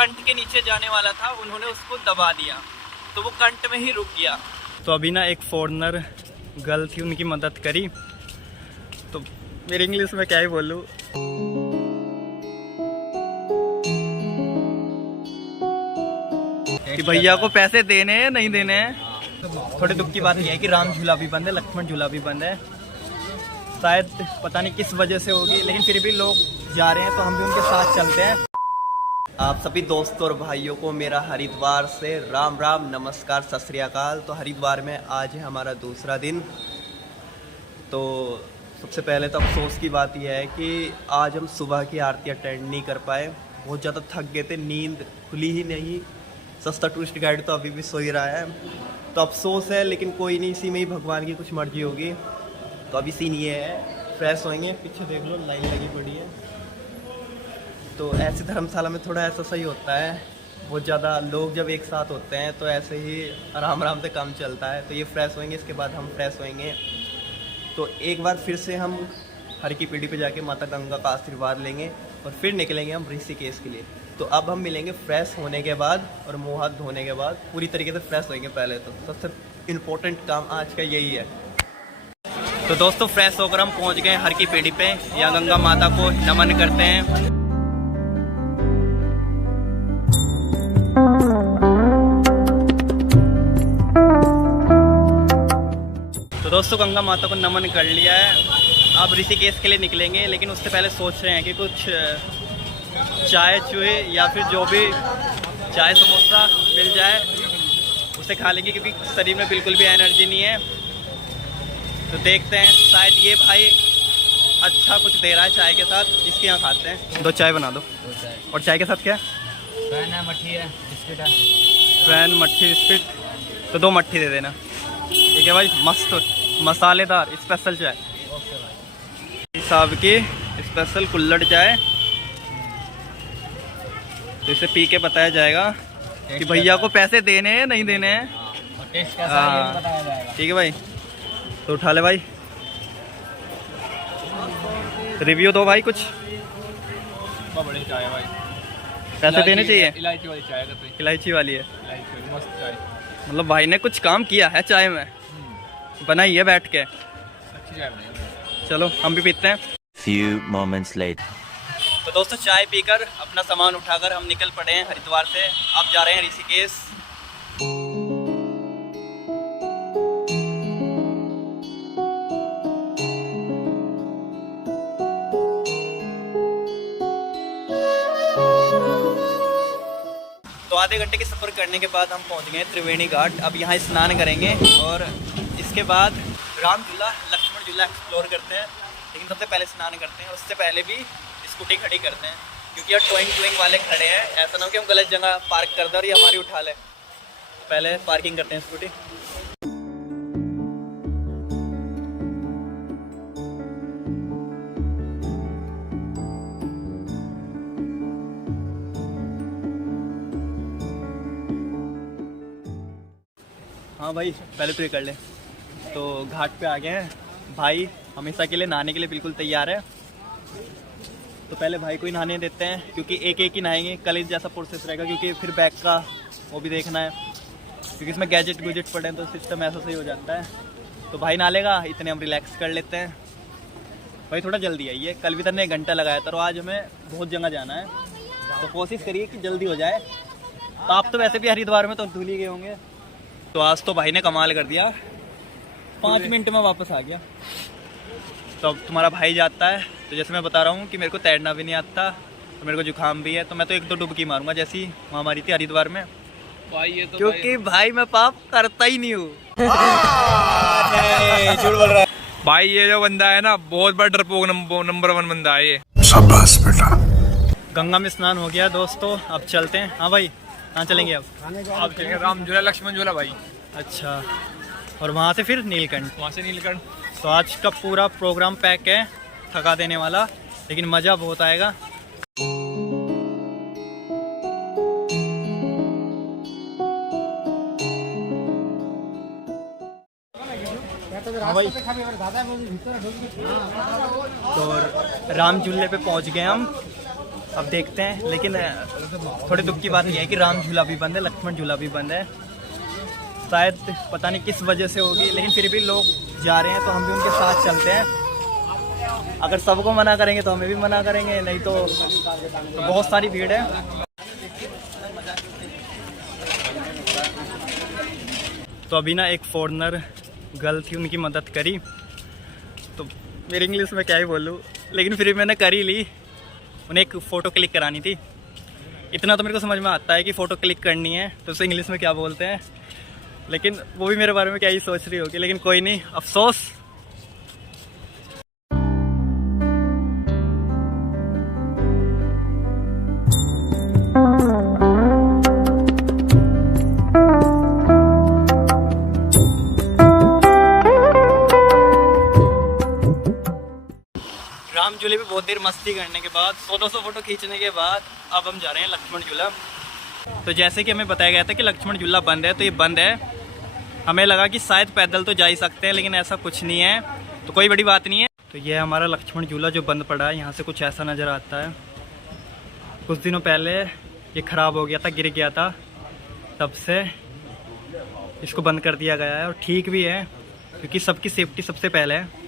कंठ के नीचे जाने वाला था, उन्होंने उसको दबा दिया तो वो कंठ में ही रुक गया। तो अभी ना एक फॉरेनर गर्ल थी, उनकी मदद करी। तो मेरी इंग्लिश में क्या ही बोलूँ। कि भैया को पैसे देने हैं नहीं देने हैं। थोड़े दुख की बात यह है कि राम झूला भी बंद है, लक्ष्मण झूला भी बंद है। शायद पता नहीं किस वजह से होगी, लेकिन फिर भी लोग जा रहे हैं तो हम भी उनके साथ चलते हैं। आप सभी दोस्तों और भाइयों को मेरा हरिद्वार से राम राम, नमस्कार, सत श्री अकाल। तो हरिद्वार में आज है हमारा दूसरा दिन। तो सबसे पहले तो अफसोस की बात यह है कि आज हम सुबह की आरती अटेंड नहीं कर पाए। बहुत ज़्यादा थक गए थे, नींद खुली ही नहीं। सस्ता टूरिस्ट गाइड तो अभी भी सो ही रहा है, तो अफसोस है, लेकिन कोई नहीं, इसी में ही भगवान की कुछ मर्जी होगी। तो अभी सीन ये है, फ्रेश होएंगे। पीछे देख लो लाइन लगी पड़ी है। तो ऐसी धर्मशाला में थोड़ा ऐसा सही होता है, बहुत ज़्यादा लोग जब एक साथ होते हैं तो ऐसे ही आराम आराम से काम चलता है। तो ये फ्रेश होएंगे, इसके बाद हम फ्रेश होएंगे। तो एक बार फिर से हम हर की पीढ़ी पे जाके माता गंगा का आशीर्वाद लेंगे और फिर निकलेंगे हम ऋषिकेश के लिए। तो अब हम मिलेंगे फ्रेश होने के बाद और मुँह हाथ धोने के बाद। पूरी तरीके से फ्रेश होएंगे। पहले तो सबसे इम्पोर्टेंट काम आज का यही है। तो दोस्तों फ्रेश होकर हम पहुंच गए हर की पीढ़ी पे। यहाँ गंगा माता को नमन करते हैं। तो दोस्तों गंगा माता को नमन कर लिया है। अब ऋषिकेश के लिए निकलेंगे, लेकिन उससे पहले सोच रहे हैं कि कुछ चाय चूहे या फिर जो भी चाय समोसा मिल जाए उसे खा लेंगे, क्योंकि शरीर में बिल्कुल भी एनर्जी नहीं है। तो देखते हैं, शायद ये भाई अच्छा कुछ दे रहा है चाय के साथ, इसके यहाँ खाते हैं। 2 चाय बना दो। 2 चाय। और चाय के साथ क्या? फैन है, मट्ठी है, बिस्किट है। फैन, मट्ठी, बिस्किट। तो 2 मट्ठी दे देना। ठीक है भाई, मस्त मसालेदार स्पेशल चाय। ओके भाई। साहब की स्पेशल कुल्हड़ चाय। तो इसे पी के बताया जाएगा कि भैया को पैसे देने हैं नहीं देने हैं। और टेस्ट कैसा है ये भी बताया जाएगा। ठीक है भाई, तो उठा ले भाई, रिव्यू दो भाई कुछ। बहुत बढ़िया चाय है भाई। पैसे देने चाहिए। इलायची वाली चाय है। तो इलायची वाली है, इलायची वाली मस्त चाय। मतलब भाई ने कुछ काम किया है चाय में, बनाई है बैठ के। अच्छी चाय बनाई है। चलो हम भी पीते हैं। Few moments later. तो दोस्तों चाय पीकर अपना सामान उठाकर हम निकल पड़े हैं हरिद्वार से। अब जा रहे हैं ऋषिकेश। तो आधे घंटे के सफ़र करने के बाद हम पहुंच गए त्रिवेणी घाट। अब यहाँ स्नान करेंगे और इसके बाद राम झूला, लक्ष्मण झूला एक्सप्लोर करते हैं। लेकिन सबसे पहले स्नान करते हैं, उससे पहले भी स्कूटी खड़ी करते हैं, क्योंकि यार टोइंग वाले खड़े हैं। ऐसा ना हो कि हम गलत जगह पार्क कर दें और ये हमारी उठा ले। पहले पार्किंग करते हैं स्कूटी। हाँ भाई, पहले तो ये कर ले। तो घाट पे आ गए हैं। भाई हमेशा के लिए नहाने के लिए बिल्कुल तैयार है। तो पहले भाई को ही नहाने देते हैं, क्योंकि एक एक ही नहाएंगे। कल जैसा प्रोसेस रहेगा, क्योंकि फिर बैग का वो भी देखना है, क्योंकि इसमें गैजेट गुजेट पड़े हैं तो सिस्टम ऐसा सही हो जाता है। तो भाई नहा लेगा, इतने हम रिलैक्स कर लेते हैं। भाई थोड़ा जल्दी आइए, कल भी तने 1 घंटा लगाया था और आज हमें बहुत जगह जाना है, तो कोशिश करिए कि जल्दी हो जाए। तो आप तो वैसे भी हरिद्वार में तो धुल ही गए होंगे। तो आज तो भाई ने कमाल कर दिया, 5 मिनट में वापस आ गया। तो अब तुम्हारा भाई जाता है। तो जैसे मैं बता रहा हूँ कि मेरे को तैरना भी नहीं आता, तो मेरे को जुकाम भी है, तो मैं तो 1-2 डुबकी मारूंगा जैसी महामारी थी हरिद्वार में। भाई ये तो क्योंकि भाई मैं पाप करता ही नहीं हूँ। झूठ बोल रहा है भाई। ये जो बंदा है ना, बहुत बड़ा डरपोक नंबर 1 बंदा है ये। शाबाश बेटा। गंगा में स्नान हो गया दोस्तों, अब चलते हैं। हाँ भाई, कहाँ चलेंगे अब? आप चलेंगे राम झूला, लक्ष्मण झूला भाई। अच्छा, और वहाँ से फिर नीलकंठ। वहाँ से नीलकंठ। तो आज का पूरा प्रोग्राम पैक है, थका देने वाला, लेकिन मज़ा बहुत आएगा। हाँ भाई, तो राम झूले पे पहुँच गए हम। अब देखते हैं, लेकिन थोड़े दुख की बात यह है कि राम झूला भी बंद है, लक्ष्मण झूला भी बंद है। शायद पता नहीं किस वजह से होगी, लेकिन फिर भी लोग जा रहे हैं तो हम भी उनके साथ चलते हैं। अगर सबको मना करेंगे तो हमें भी मना करेंगे, नहीं तो बहुत सारी भीड़ है। तो अभी ना एक फॉरेनर गर्ल थी, उनकी मदद करी। तो मेरी इंग्लिश में क्या ही बोलूँ, लेकिन फिर भी मैंने कर ही ली। उन्हें एक फ़ोटो क्लिक करानी थी। इतना तो मेरे को समझ में आता है कि फ़ोटो क्लिक करनी है तो उसे इंग्लिश में क्या बोलते हैं, लेकिन वो भी मेरे बारे में क्या ही सोच रही होगी, लेकिन कोई नहीं, अफसोस। राम झूले पे बहुत देर मस्ती करने के बाद 100-200 फोटो खींचने के बाद अब हम जा रहे हैं लक्ष्मण झूला। तो जैसे कि हमें बताया गया था कि लक्ष्मण झूला बंद है, तो ये बंद है। हमें लगा कि शायद पैदल तो जा ही सकते हैं, लेकिन ऐसा कुछ नहीं है, तो कोई बड़ी बात नहीं है। तो ये है हमारा लक्ष्मण झूला जो बंद पड़ा है। यहाँ से कुछ ऐसा नज़र आता है। कुछ दिनों पहले ये ख़राब हो गया था, गिर गया था, तब से इसको बंद कर दिया गया है। और ठीक भी है, क्योंकि सबकी सेफ्टी सबसे पहले है।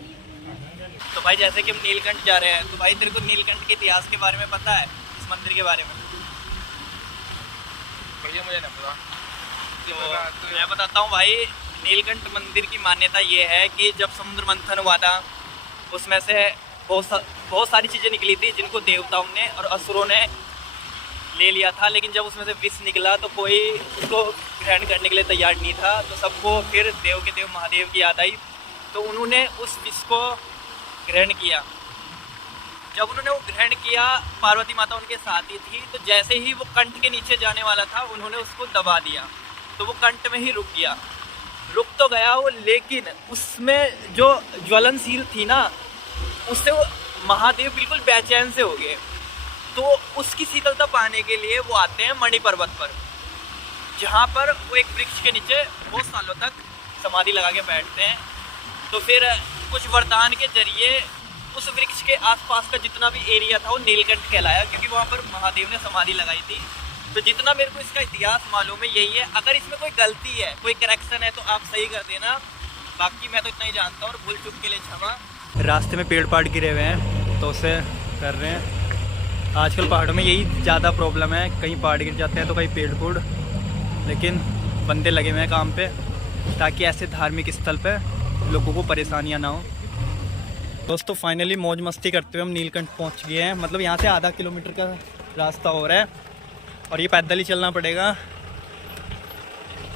तो भाई जैसे कि हम नीलकंठ जा रहे हैं, तो भाई तेरे को नीलकंठ के इतिहास के बारे में पता है, इस मंदिर के बारे में? भैया मुझे नहीं पता। तो मैं बताता हूँ भाई। नीलकंठ मंदिर की मान्यता ये है कि जब समुद्र मंथन हुआ था, उसमें से बहुत सारी चीज़ें निकली थी जिनको देवताओं ने और असुरों ने ले लिया था, लेकिन जब उसमें से विष निकला तो कोई उसको ग्रहण करने के लिए तैयार नहीं था। तो सबको फिर देव के देव महादेव की याद आई, तो उन्होंने उस विष को ग्रहण किया। जब उन्होंने वो ग्रहण किया, पार्वती माता उनके साथ ही थी, तो जैसे ही वो कंठ के नीचे जाने वाला था, उन्होंने उसको दबा दिया, तो वो कंठ में ही रुक गया। रुक तो गया वो, लेकिन उसमें जो ज्वलनशील थी ना, उससे वो महादेव बिल्कुल बेचैन से हो गए। तो उसकी शीतलता पाने के लिए वो आते हैं मणि पर्वत पर, जहाँ पर वो एक वृक्ष के नीचे बहुत सालों तक समाधि लगा के बैठते हैं। तो फिर कुछ वरदान के जरिए उस वृक्ष के आसपास का जितना भी एरिया था वो नीलकंठ कहलाया, क्योंकि वहाँ पर महादेव ने समाधि लगाई थी। तो जितना मेरे को इसका इतिहास मालूम है यही है। अगर इसमें कोई गलती है, कोई करेक्शन है, तो आप सही कर देना। बाकी मैं तो इतना ही जानता हूँ, और भूल चूक के लिए क्षमा। रास्ते में पेड़ पाड़ गिरे हुए हैं, तो उसे कर रहे हैं। आजकल पहाड़ों में यही ज़्यादा प्रॉब्लम है, कहीं पहाड़ गिर जाते हैं तो कहीं पेड़ फूड़, लेकिन बंदे लगे हुए हैं काम पे, ताकि ऐसे धार्मिक स्थल पे लोगों को परेशानियाँ ना हो। दोस्तों फाइनली मौज मस्ती करते हुए हम नीलकंठ पहुंच गए हैं। मतलब यहाँ से आधा किलोमीटर का रास्ता हो रहा है, और ये पैदल ही चलना पड़ेगा।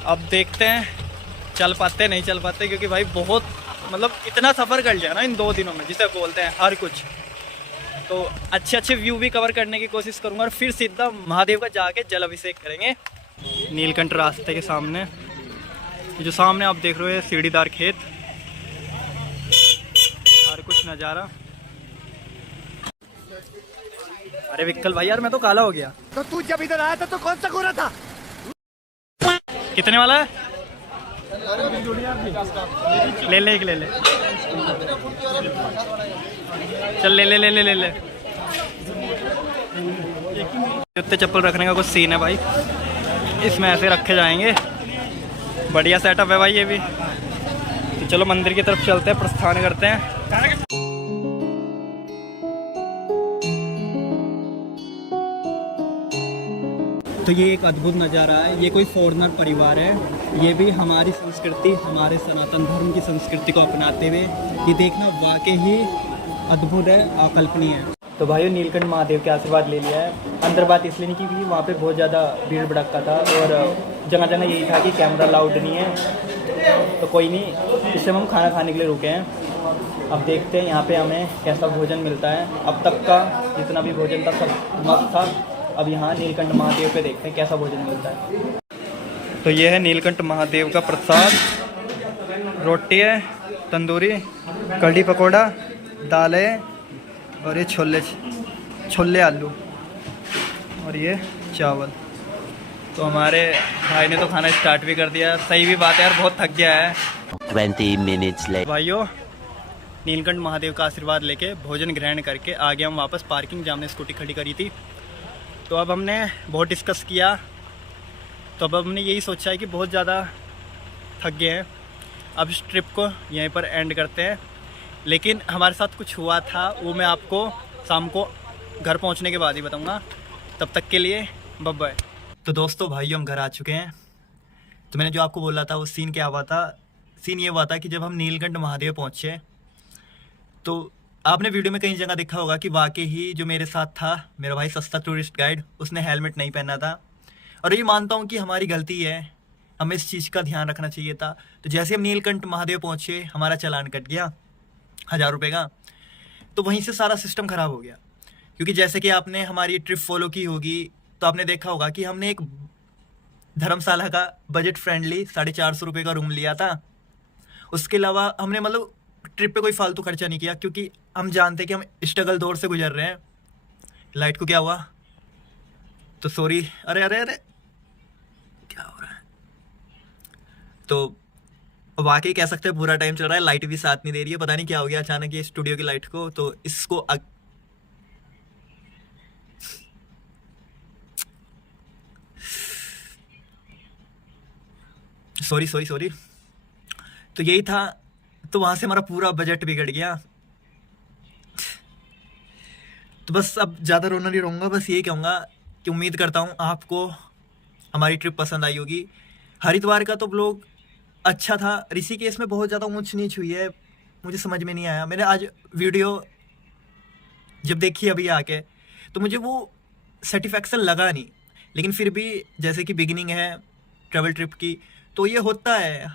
अब देखते हैं चल पाते नहीं चल पाते, क्योंकि भाई बहुत मतलब इतना सफ़र कर लिया ना इन 2 दिनों में, जिसे बोलते हैं हर कुछ। तो अच्छे अच्छे व्यू भी कवर करने की कोशिश करूँगा, और फिर सीधा महादेव का जाके जल अभिषेक करेंगे। नीलकंठ रास्ते के सामने, जो सामने आप देख रहे हो, सीढ़ीदार खेत, हर कुछ नज़ारा। अरे विक्कल भाई यार, मैं तो काला हो गया। तो तू जब इधर आया था तो कौन सा गोरा था? कितने वाला है? ले ले, एक ले ले, चल ले ले ले ले ले ले। जूते चप्पल रखने का कुछ सीन है भाई, इसमें ऐसे रखे जाएंगे। बढ़िया सेटअप है भाई ये भी। तो चलो मंदिर की तरफ चलते हैं, प्रस्थान करते हैं। तो ये एक अद्भुत नज़ारा है। ये कोई फॉरेनर परिवार है, ये भी हमारी संस्कृति, हमारे सनातन धर्म की संस्कृति को अपनाते हुए, ये देखना वाकई ही अद्भुत है, अकल्पनीय है। तो भाइयों नीलकंठ महादेव के आशीर्वाद ले लिया है। अंदर बात इसलिए नहीं की, क्योंकि वहाँ पे बहुत ज़्यादा भीड़ भड़का था, और जगह जगह यही था कि कैमरा लाउड नहीं है। तो कोई नहीं, इससे हम खाना खाने के लिए रुके हैं। अब देखते हैं यहाँ पे हमें कैसा भोजन मिलता है। अब तक का जितना भी भोजन था सब मस्त था। अब यहाँ नीलकंठ महादेव पे देखते हैं कैसा भोजन मिलता है। तो ये है नीलकंठ महादेव का प्रसाद। रोटी है, तंदूरी, कढ़ी पकौड़ा, दाल है, और ये छोले आलू, और ये चावल। तो हमारे भाई ने तो खाना स्टार्ट भी कर दिया। सही भी बात है यार, बहुत थक गया है। 20 minutes later. भाइयों नीलकंठ महादेव का आशीर्वाद लेके भोजन ग्रहण करके आ गया हम वापस पार्किंग, जहाँ हमने स्कूटी खड़ी करी थी। तो अब हमने बहुत डिस्कस किया, तो अब हमने यही सोचा है कि बहुत ज़्यादा थक गए हैं, अब इस ट्रिप को यहीं पर एंड करते हैं। लेकिन हमारे साथ कुछ हुआ था वो मैं आपको शाम को घर पहुंचने के बाद ही बताऊंगा। तब तक के लिए बाय बाय। तो दोस्तों भाइयों, हम घर आ चुके हैं। तो मैंने जो आपको बोला था वो सीन क्या हुआ था, सीन ये हुआ था कि जब हम नीलकंठ महादेव पहुँचे तो आपने वीडियो में कई जगह देखा होगा कि वाकई ही जो मेरे साथ था मेरा भाई सस्ता टूरिस्ट गाइड, उसने हेलमेट नहीं पहना था। और ये मानता हूँ कि हमारी गलती है, हमें इस चीज़ का ध्यान रखना चाहिए था। तो जैसे हम नीलकंठ महादेव पहुँचे हमारा चालान कट गया 1000 रुपये का। तो वहीं से सारा सिस्टम ख़राब हो गया, क्योंकि जैसे कि आपने हमारी ट्रिप फॉलो की होगी तो आपने देखा होगा कि हमने एक धर्मशाला का बजट फ्रेंडली 450 रुपये का रूम लिया था। उसके अलावा हमने मतलब ट्रिप पे कोई फालतू खर्चा नहीं किया, क्योंकि हम जानते कि हम स्ट्रगल दौर से गुजर रहे हैं। लाइट को क्या हुआ तो सॉरी, अरे अरे अरे क्या हो रहा है। तो वाकई कह सकते हैं बुरा टाइम चल रहा है, लाइट भी साथ नहीं दे रही है। पता नहीं क्या हो गया अचानक ये स्टूडियो की लाइट को। तो इसको सॉरी सॉरी सॉरी। तो यही था, तो वहाँ से हमारा पूरा बजट बिगड़ गया। तो बस अब ज़्यादा रोना नहीं रहूँगा, बस यही कहूँगा कि उम्मीद करता हूँ आपको हमारी ट्रिप पसंद आई होगी। हरिद्वार का तो ब्लॉग अच्छा था, ऋषिकेश में बहुत ज़्यादा ऊंच नीच हुई है, मुझे समझ में नहीं आया। मैंने आज वीडियो जब देखी अभी आके तो मुझे वो सेटिस्फैक्शन लगा नहीं, लेकिन फिर भी जैसे कि बिगिनिंग है ट्रैवल ट्रिप की तो ये होता है।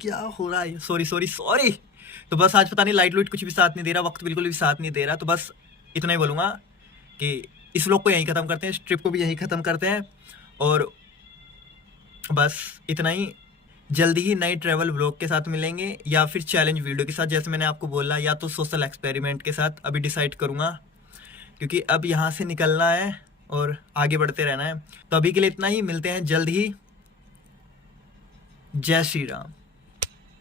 क्या हो रहा है, सॉरी सॉरी सॉरी। तो बस आज पता नहीं लाइट लूट कुछ भी साथ नहीं दे रहा, वक्त बिल्कुल भी साथ नहीं दे रहा। तो बस इतना ही बोलूँगा कि इस व्लॉग को यहीं ख़त्म करते हैं, इस ट्रिप को भी यहीं ख़त्म करते हैं। और बस इतना ही, जल्दी ही नए ट्रैवल व्लॉग के साथ मिलेंगे या फिर चैलेंज वीडियो के साथ, जैसे मैंने आपको बोला, या तो सोशल एक्सपेरिमेंट के साथ। अभी डिसाइड करूँगा, क्योंकि अब यहाँ से निकलना है और आगे बढ़ते रहना है। तो अभी के लिए इतना ही, मिलते हैं जल्द ही। जय श्री राम।